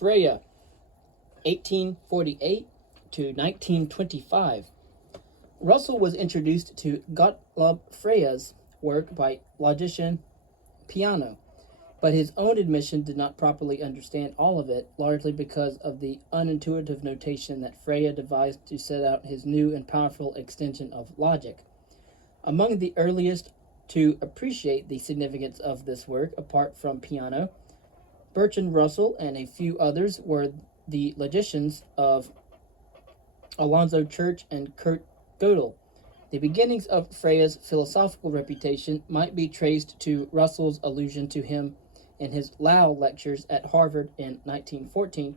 Frege, 1848 to 1925. Russell was introduced to Gottlob Frege's work by logician Piano, but his own admission did not properly understand all of it, largely because of the unintuitive notation that Frege devised to set out his new and powerful extension of logic. Among the earliest to appreciate the significance of this work, apart from Piano, Bertrand Russell and a few others were the logicians of Alonzo Church and Kurt Gödel. The beginnings of Frege's philosophical reputation might be traced to Russell's allusion to him in his Lau lectures at Harvard in 1914,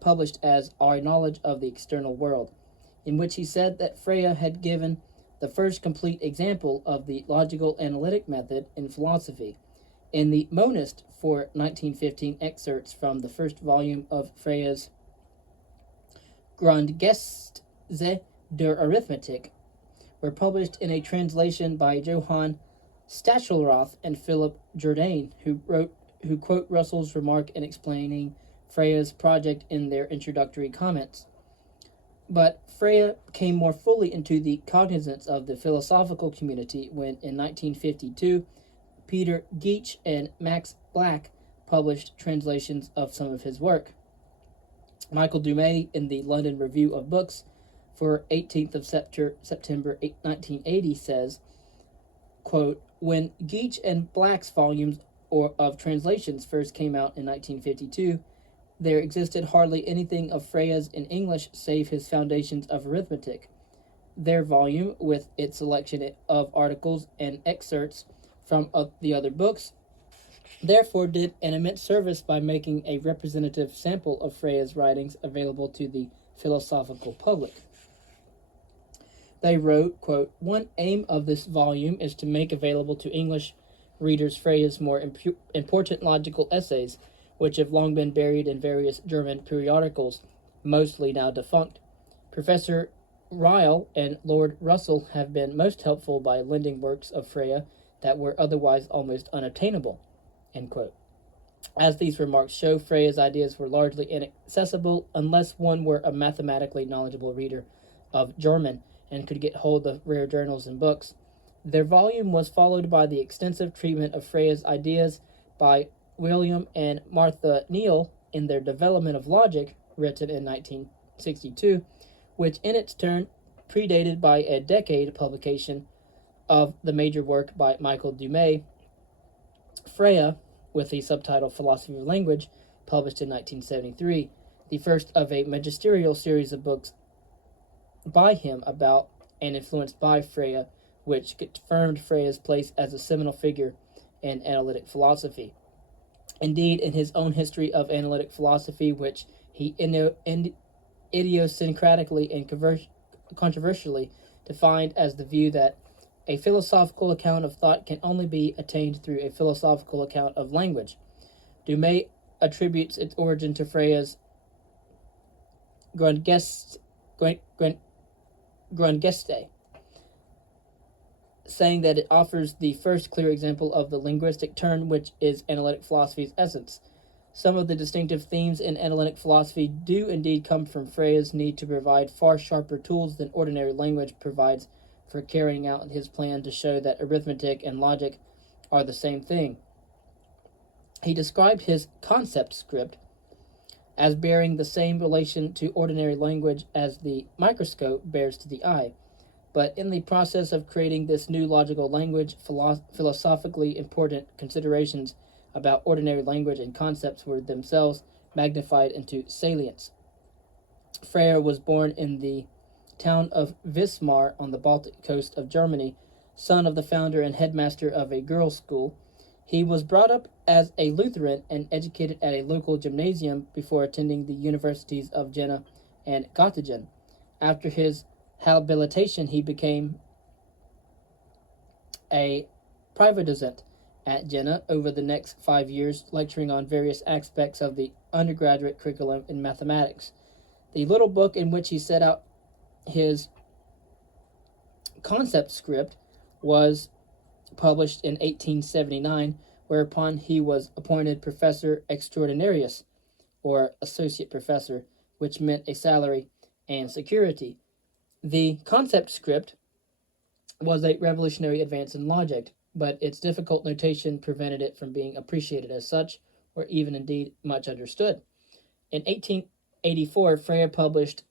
published as Our Knowledge of the External World, in which he said that Frege had given the first complete example of the logical analytic method in philosophy. In the Monist for 1915, excerpts from the first volume of Frege's Grundgesetze der Arithmetik were published in a translation by Johann Stachelroth and Philip Jourdain, who quote Russell's remark in explaining Frege's project in their introductory comments. But Frege came more fully into the cognizance of the philosophical community when, in 1952, Peter Geach and Max Black published translations of some of his work. Michael Dumas, in the London Review of Books for 18th of September 1980, says, quote, "When Geach and Black's volumes of translations first came out in 1952, there existed hardly anything of Frege's in English save his Foundations of Arithmetic. Their volume, with its selection of articles and excerpts from the other books, therefore did an immense service by making a representative sample of Frege's writings available to the philosophical public." They wrote, quote, "One aim of this volume is to make available to English readers Frege's more important logical essays, which have long been buried in various German periodicals, mostly now defunct. Professor Ryle and Lord Russell have been most helpful by lending works of Frege that were otherwise almost unattainable." End quote. As these remarks show, Frege's ideas were largely inaccessible unless one were a mathematically knowledgeable reader of German and could get hold of rare journals and books. Their volume was followed by the extensive treatment of Frege's ideas by William and Martha Neal in their Development of Logic, written in 1962, which in its turn predated by a decade publication of the major work by Michael Dumas, Frege, with the subtitle Philosophy of Language, published in 1973, the first of a magisterial series of books by him about and influenced by Frege, which confirmed Frege's place as a seminal figure in analytic philosophy. Indeed, in his own History of Analytic Philosophy, which he idiosyncratically and controversially defined as the view that a philosophical account of thought can only be attained through a philosophical account of language, Dumas attributes its origin to Frege's Grundgesetze, saying that it offers the first clear example of the linguistic turn which is analytic philosophy's essence. Some of the distinctive themes in analytic philosophy do indeed come from Frege's need to provide far sharper tools than ordinary language provides for carrying out his plan to show that arithmetic and logic are the same thing. He described his concept script as bearing the same relation to ordinary language as the microscope bears to the eye. But in the process of creating this new logical language, philosophically important considerations about ordinary language and concepts were themselves magnified into salience. Frege was born in the town of Wismar on the Baltic coast of Germany, son of the founder and headmaster of a girls' school. He was brought up as a Lutheran and educated at a local gymnasium before attending the universities of Jena and Göttingen. After his habilitation, he became a privatdozent at Jena over the next 5 years, lecturing on various aspects of the undergraduate curriculum in mathematics. The little book in which he set out his concept script was published in 1879, whereupon he was appointed professor extraordinarius, or associate professor, which meant a salary and security. The concept script was a revolutionary advance in logic, but its difficult notation prevented it from being appreciated as such, or even indeed much understood. In 1884, Frege published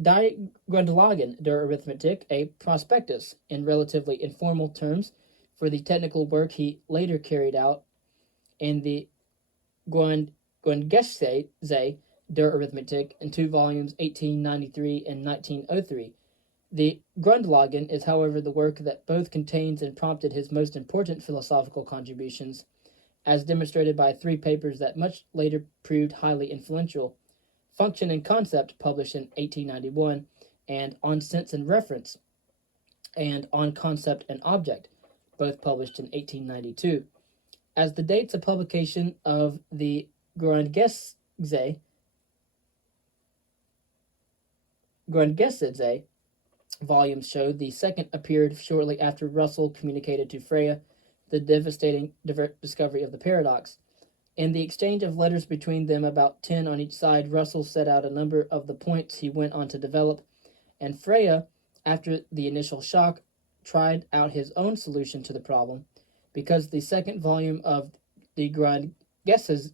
Die Grundlagen der Arithmetik, a prospectus in relatively informal terms for the technical work he later carried out in the Grundgesetze der Arithmetik in two volumes, 1893 and 1903. The Grundlagen is, however, the work that both contains and prompted his most important philosophical contributions, as demonstrated by three papers that much later proved highly influential: Function and Concept, published in 1891, and On Sense and Reference, and On Concept and Object, both published in 1892. As the dates of publication of the Grundgesetze volumes showed, the second appeared shortly after Russell communicated to Frege the devastating discovery of the paradox. In the exchange of letters between them, about 10 on each side, Russell set out a number of the points he went on to develop, and Frege, after the initial shock, tried out his own solution to the problem. Because the second volume of the Grundgesetze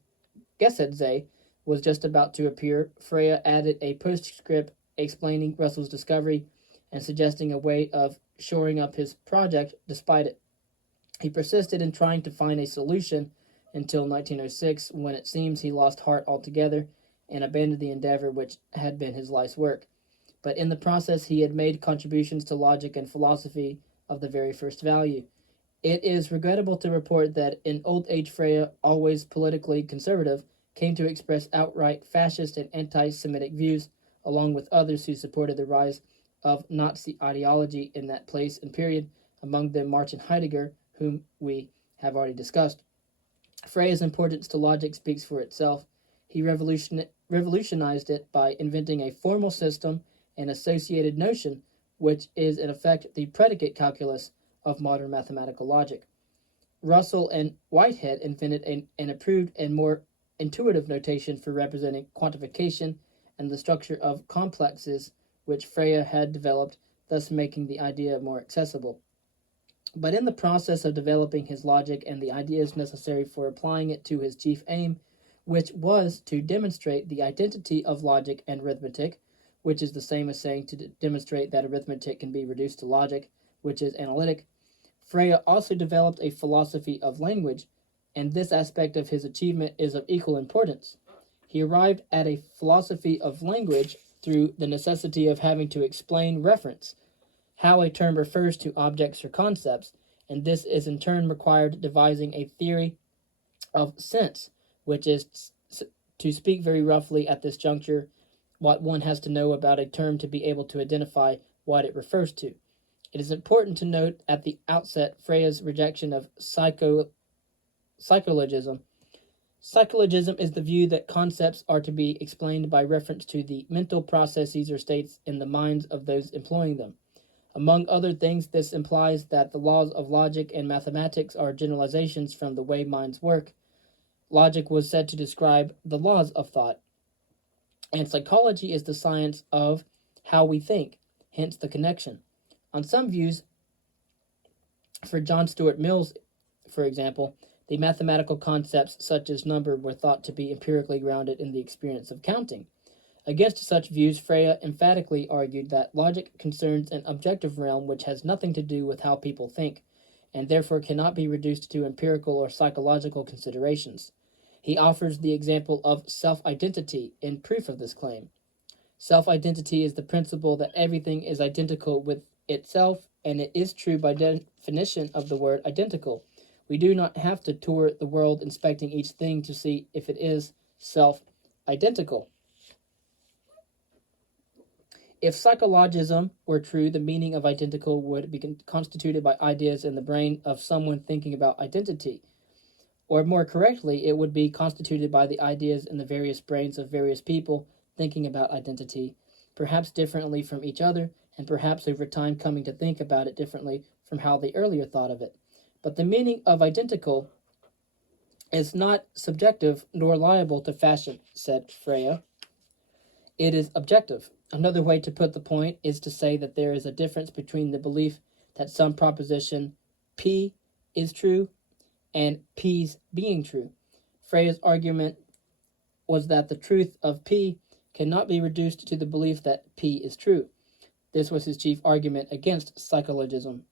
was just about to appear, Frege added a postscript explaining Russell's discovery and suggesting a way of shoring up his project despite it. He persisted in trying to find a solution until 1906, when it seems he lost heart altogether and abandoned the endeavor which had been his life's work. But in the process he had made contributions to logic and philosophy of the very first value. It is regrettable to report that in old age Frege, always politically conservative, came to express outright fascist and anti-Semitic views, along with others who supported the rise of Nazi ideology in that place and period, among them Martin Heidegger, whom we have already discussed. Frege's importance to logic speaks for itself. He revolutionized it by inventing a formal system and associated notion, which is in effect the predicate calculus of modern mathematical logic. Russell and Whitehead invented an approved and more intuitive notation for representing quantification and the structure of complexes, which Frege had developed, thus making the idea more accessible. But in the process of developing his logic and the ideas necessary for applying it to his chief aim, which was to demonstrate the identity of logic and arithmetic, which is the same as saying to demonstrate that arithmetic can be reduced to logic, which is analytic, Frege also developed a philosophy of language, and this aspect of his achievement is of equal importance. He arrived at a philosophy of language through the necessity of having to explain reference, how a term refers to objects or concepts, and this is in turn required devising a theory of sense, which is, to speak very roughly at this juncture, what one has to know about a term to be able to identify what it refers to. It is important to note at the outset Frege's rejection of psychologism. Psychologism is the view that concepts are to be explained by reference to the mental processes or states in the minds of those employing them. Among other things, this implies that the laws of logic and mathematics are generalizations from the way minds work. Logic was said to describe the laws of thought, and psychology is the science of how we think, hence the connection. On some views, for John Stuart Mills, for example, the mathematical concepts such as number were thought to be empirically grounded in the experience of counting. Against such views, Frege emphatically argued that logic concerns an objective realm which has nothing to do with how people think, and therefore cannot be reduced to empirical or psychological considerations. He offers the example of self-identity in proof of this claim. Self-identity is the principle that everything is identical with itself, and it is true by definition of the word identical. We do not have to tour the world inspecting each thing to see if it is self-identical. If psychologism were true, the meaning of identical would be constituted by ideas in the brain of someone thinking about identity. Or more correctly, it would be constituted by the ideas in the various brains of various people thinking about identity, perhaps differently from each other, and perhaps over time coming to think about it differently from how they earlier thought of it. But the meaning of identical is not subjective nor liable to fashion, said Frege. It is objective. Another way to put the point is to say that there is a difference between the belief that some proposition P is true and P's being true. Frege's argument was that the truth of P cannot be reduced to the belief that P is true. This was his chief argument against psychologism.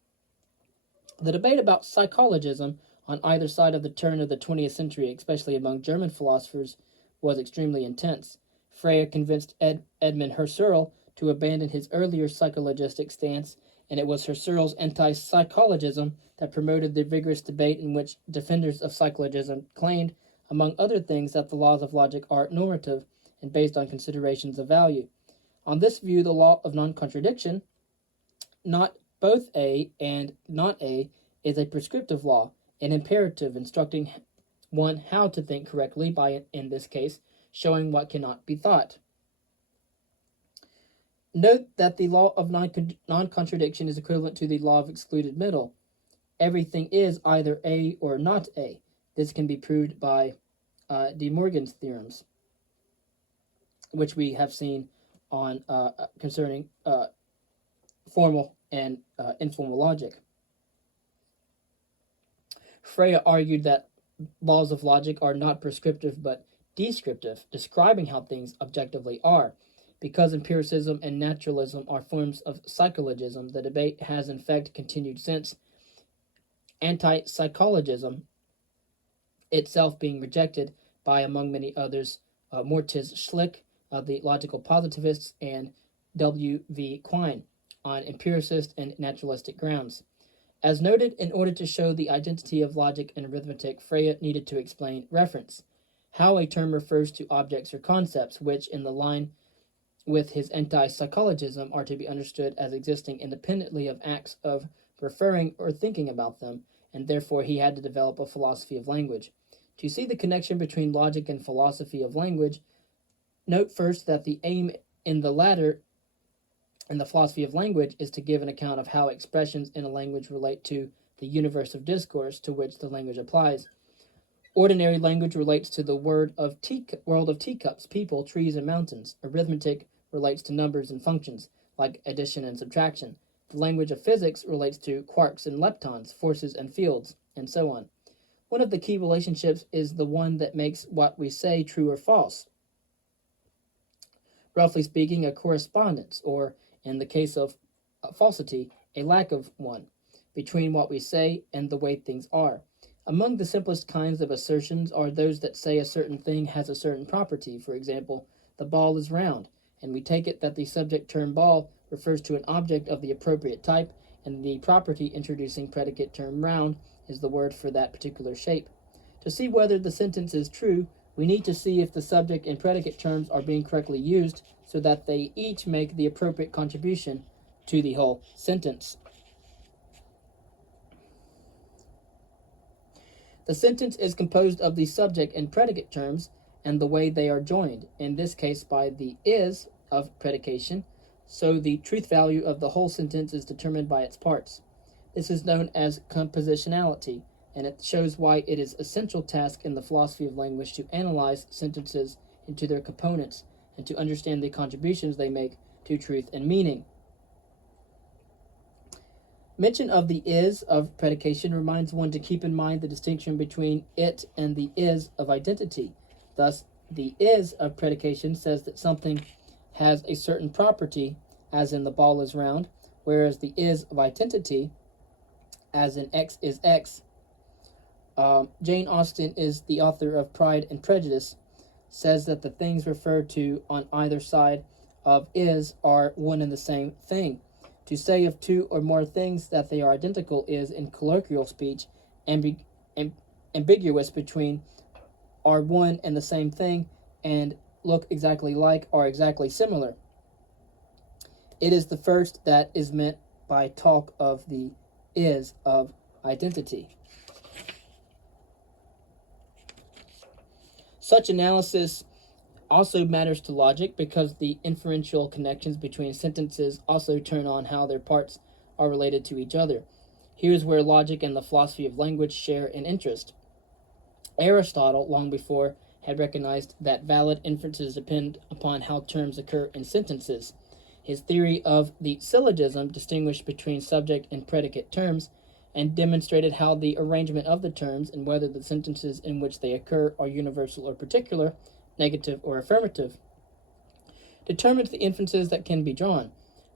The debate about psychologism on either side of the turn of the 20th century, especially among German philosophers, was extremely intense. Frege convinced Edmund Husserl to abandon his earlier psychologistic stance, and it was Husserl's anti-psychologism that promoted the vigorous debate in which defenders of psychologism claimed, among other things, that the laws of logic are normative and based on considerations of value. On this view, the law of non-contradiction, not both A and not A, is a prescriptive law, an imperative instructing one how to think correctly by, in this case, showing what cannot be thought. Note that the law of non-contradiction is equivalent to the law of excluded middle. Everything is either A or not A. This can be proved by De Morgan's theorems, which we have seen on concerning formal and informal logic. Frege argued that laws of logic are not prescriptive but descriptive, describing how things objectively are. Because empiricism and naturalism are forms of psychologism, the debate has in fact continued since, anti-psychologism itself being rejected by, among many others, Moritz Schlick, the logical positivists, and W.V. Quine, on empiricist and naturalistic grounds. As noted, in order to show the identity of logic and arithmetic, Frege needed to explain reference, how a term refers to objects or concepts, which, in the line with his anti-psychologism, are to be understood as existing independently of acts of referring or thinking about them, and therefore he had to develop a philosophy of language. To see the connection between logic and philosophy of language, note first that the aim in the latter, in the philosophy of language, is to give an account of how expressions in a language relate to the universe of discourse to which the language applies. Ordinary language relates to the world of teacups, people, trees, and mountains. Arithmetic relates to numbers and functions, like addition and subtraction. The language of physics relates to quarks and leptons, forces and fields, and so on. One of the key relationships is the one that makes what we say true or false. Roughly speaking, a correspondence, or, in the case of falsity, a lack of one, between what we say and the way things are. Among the simplest kinds of assertions are those that say a certain thing has a certain property. For example, the ball is round, and we take it that the subject term ball refers to an object of the appropriate type, and the property introducing predicate term round is the word for that particular shape. To see whether the sentence is true, we need to see if the subject and predicate terms are being correctly used so that they each make the appropriate contribution to the whole sentence. The sentence is composed of the subject and predicate terms and the way they are joined, in this case by the is of predication, so the truth value of the whole sentence is determined by its parts. This is known as compositionality, and it shows why it is an essential task in the philosophy of language to analyze sentences into their components and to understand the contributions they make to truth and meaning. Mention of the is of predication reminds one to keep in mind the distinction between it and the is of identity. Thus, the is of predication says that something has a certain property, as in the ball is round, whereas the is of identity, as in X is X. Jane Austen is the author of Pride and Prejudice, says that the things referred to on either side of is are one and the same thing. To say of two or more things that they are identical is, in colloquial speech, ambiguous between are one and the same thing and look exactly like are exactly similar. It is the first that is meant by talk of the is of identity. Such analysis also matters to logic because the inferential connections between sentences also turn on how their parts are related to each other. Here's where logic and the philosophy of language share an interest. Aristotle, long before, had recognized that valid inferences depend upon how terms occur in sentences. His theory of the syllogism distinguished between subject and predicate terms and demonstrated how the arrangement of the terms and whether the sentences in which they occur are universal or particular, negative or affirmative, determines the inferences that can be drawn.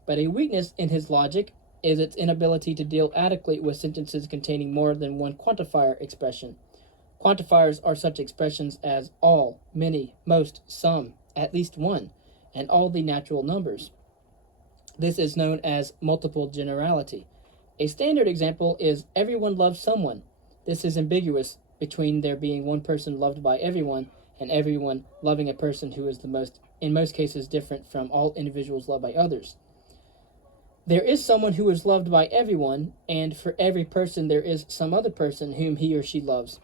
But a weakness in his logic is its inability to deal adequately with sentences containing more than one quantifier expression. Quantifiers are such expressions as all, many, most, some, at least one, and all the natural numbers. This is known as multiple generality. A standard example is everyone loves someone. This is ambiguous between there being one person loved by everyone and everyone loving a person who is in most cases, different from all individuals loved by others. There is someone who is loved by everyone, and for every person there is some other person whom he or she loves.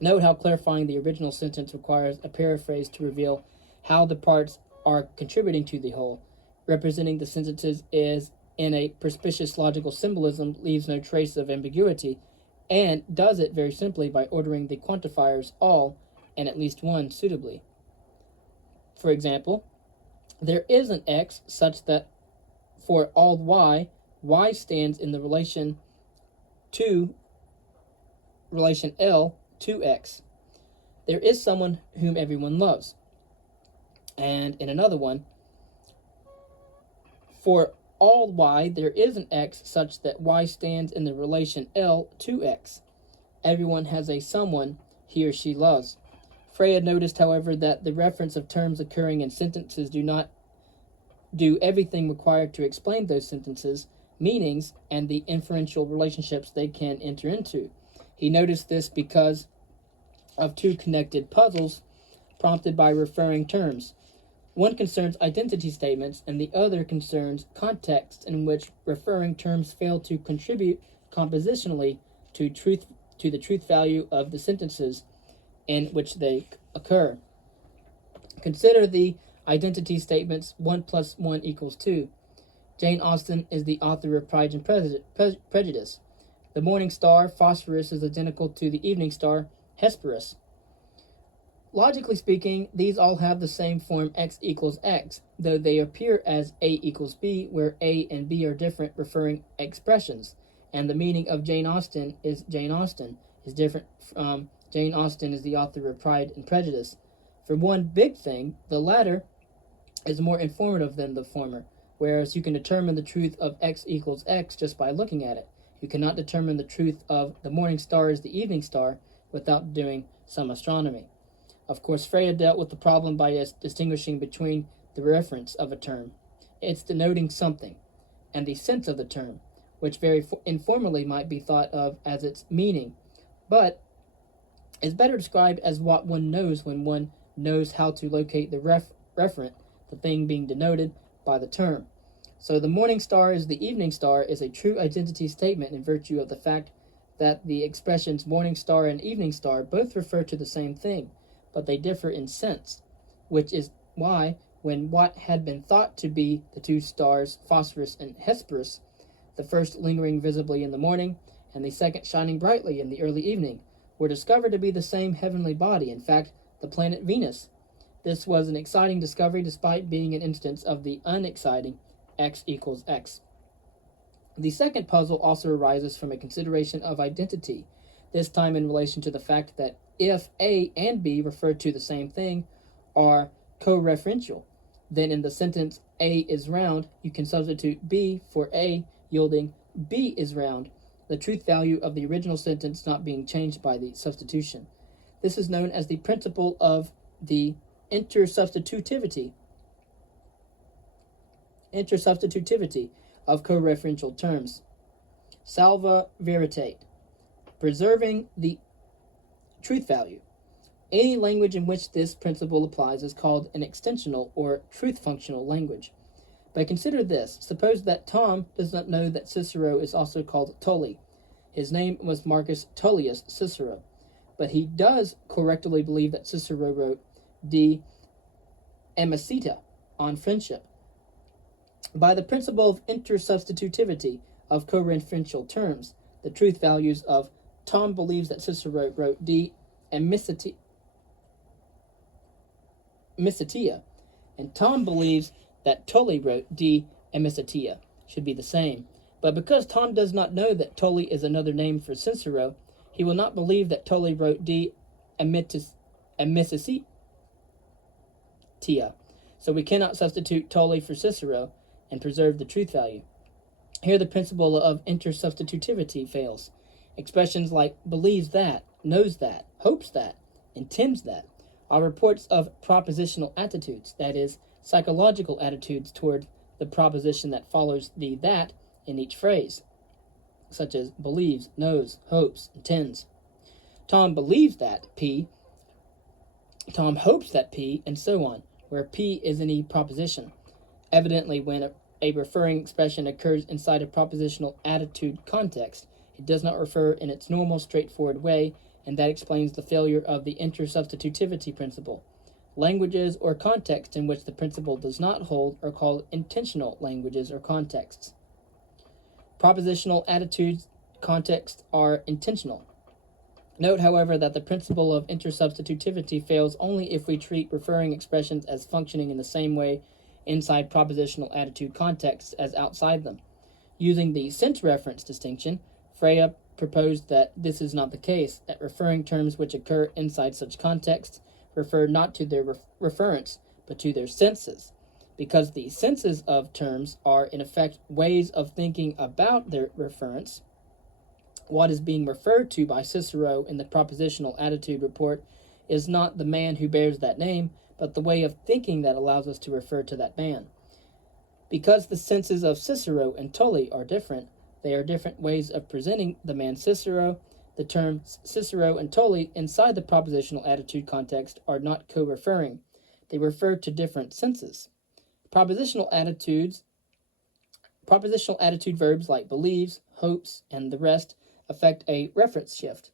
Note how clarifying the original sentence requires a paraphrase to reveal how the parts are contributing to the whole. Representing the sentences is in a perspicuous logical symbolism leaves no trace of ambiguity, and does it very simply by ordering the quantifiers all and at least one suitably. For example, there is an x such that for all y stands in the relation L to x. There is someone whom everyone loves. And in another one, for all y, there is an x such that y stands in the relation L to x. Everyone has a someone he or she loves. Frege noticed, however, that the reference of terms occurring in sentences do not do everything required to explain those sentences, meanings, and the inferential relationships they can enter into. He noticed this because of two connected puzzles prompted by referring terms. One concerns identity statements, and the other concerns contexts in which referring terms fail to contribute compositionally to the truth value of the sentences in which they occur. Consider the identity statements 1 plus 1 equals 2. Jane Austen is the author of Pride and Prejudice. The morning star, Phosphorus, is identical to the evening star, Hesperus. Logically speaking, these all have the same form x equals x, though they appear as a equals b, where a and b are different referring expressions, and the meaning of Jane Austen is different from Jane Austen is the author of Pride and Prejudice. For one big thing, the latter is more informative than the former, whereas you can determine the truth of x equals x just by looking at it. You cannot determine the truth of the morning star is the evening star without doing some astronomy. Of course, Frege dealt with the problem by distinguishing between the reference of a term, its denoting something, and the sense of the term, which very informally might be thought of as its meaning, but is better described as what one knows when one knows how to locate the referent, the thing being denoted by the term. So the morning star is the evening star is a true identity statement in virtue of the fact that the expressions morning star and evening star both refer to the same thing, but they differ in sense, which is why when what had been thought to be the two stars, Phosphorus and Hesperus, the first lingering visibly in the morning and the second shining brightly in the early evening, were discovered to be the same heavenly body, in fact, the planet Venus. This was an exciting discovery despite being an instance of the unexciting x equals x. The second puzzle also arises from a consideration of identity, this time in relation to the fact that if A and B refer to the same thing are co-referential, then in the sentence A is round, you can substitute B for A, yielding B is round, the truth value of the original sentence not being changed by the substitution. This is known as the principle of the intersubstitutivity of co-referential terms. Salva veritate, preserving the truth value. Any language in which this principle applies is called an extensional or truth-functional language. But consider this. Suppose that Tom does not know that Cicero is also called Tully. His name was Marcus Tullius Cicero. But he does correctly believe that Cicero wrote De Amicita on friendship. By the principle of intersubstitutivity of co-referential terms, the truth values of Tom believes that Cicero wrote De amicitia, and Tom believes that Tully wrote de amicitia should be the same. But because Tom does not know that Tully is another name for Cicero, he will not believe that Tully wrote de amicitia. So we cannot substitute Tully for Cicero and preserve the truth value. Here the principle of intersubstitutivity fails. Expressions like believes that, knows that, hopes that, intends that are reports of propositional attitudes, that is, psychological attitudes toward the proposition that follows the that in each phrase, such as believes, knows, hopes, intends. Tom believes that P, Tom hopes that P, and so on, where P is any proposition. Evidently, when a referring expression occurs inside a propositional attitude context, it does not refer in its normal, straightforward way, and that explains the failure of the intersubstitutivity principle. Languages or contexts in which the principle does not hold are called intentional languages or contexts. Propositional attitudes contexts are intentional. Note, however, that the principle of intersubstitutivity fails only if we treat referring expressions as functioning in the same way inside propositional attitude contexts as outside them. Using the sense reference distinction, Frege proposed that this is not the case, that referring terms which occur inside such contexts refer not to their referents, but to their senses, because the senses of terms are, in effect, ways of thinking about their referents. What is being referred to by Cicero in the propositional attitude report is not the man who bears that name, but the way of thinking that allows us to refer to that man. Because the senses of Cicero and Tully are different, they are different ways of presenting the man Cicero. The terms Cicero and Tully inside the propositional attitude context are not co-referring. They refer to different senses. Propositional attitude verbs like believes, hopes, and the rest affect a reference shift.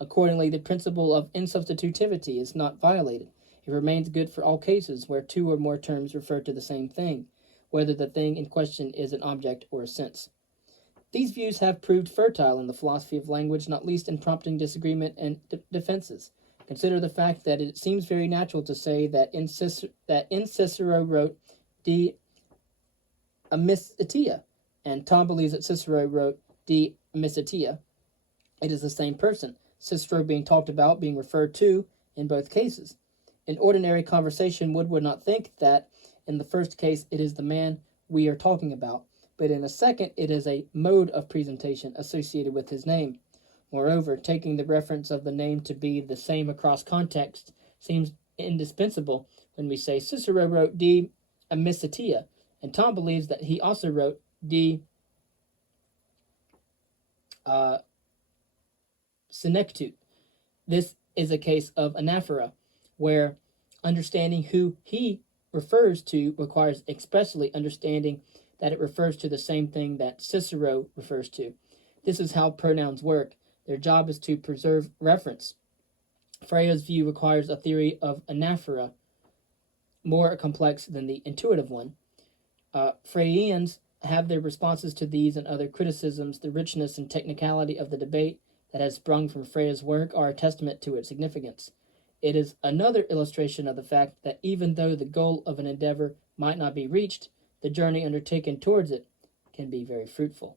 Accordingly, the principle of insubstitutivity is not violated. It remains good for all cases where two or more terms refer to the same thing, whether the thing in question is an object or a sense. These views have proved fertile in the philosophy of language, not least in prompting disagreement and defenses. Consider the fact that it seems very natural to say that in Cicero wrote de amicitia, and Tom believes that Cicero wrote de amicitia. It is the same person, Cicero being talked about, being referred to in both cases. In ordinary conversation, Wood would not think that in the first case it is the man we are talking about, but in a second it is a mode of presentation associated with his name. Moreover, taking the reference of the name to be the same across context seems indispensable when we say Cicero wrote de amicitia, and Tom believes that he also wrote de senectute. This is a case of anaphora, where understanding who he refers to requires expressly understanding that it refers to the same thing that Cicero refers to. This is how pronouns work. Their job is to preserve reference. Frege's view requires a theory of anaphora more complex than the intuitive one. Fregeans have their responses to these and other criticisms. The richness and technicality of the debate that has sprung from Frege's work are a testament to its significance. It is another illustration of the fact that even though the goal of an endeavor might not be reached, the journey undertaken towards it can be very fruitful.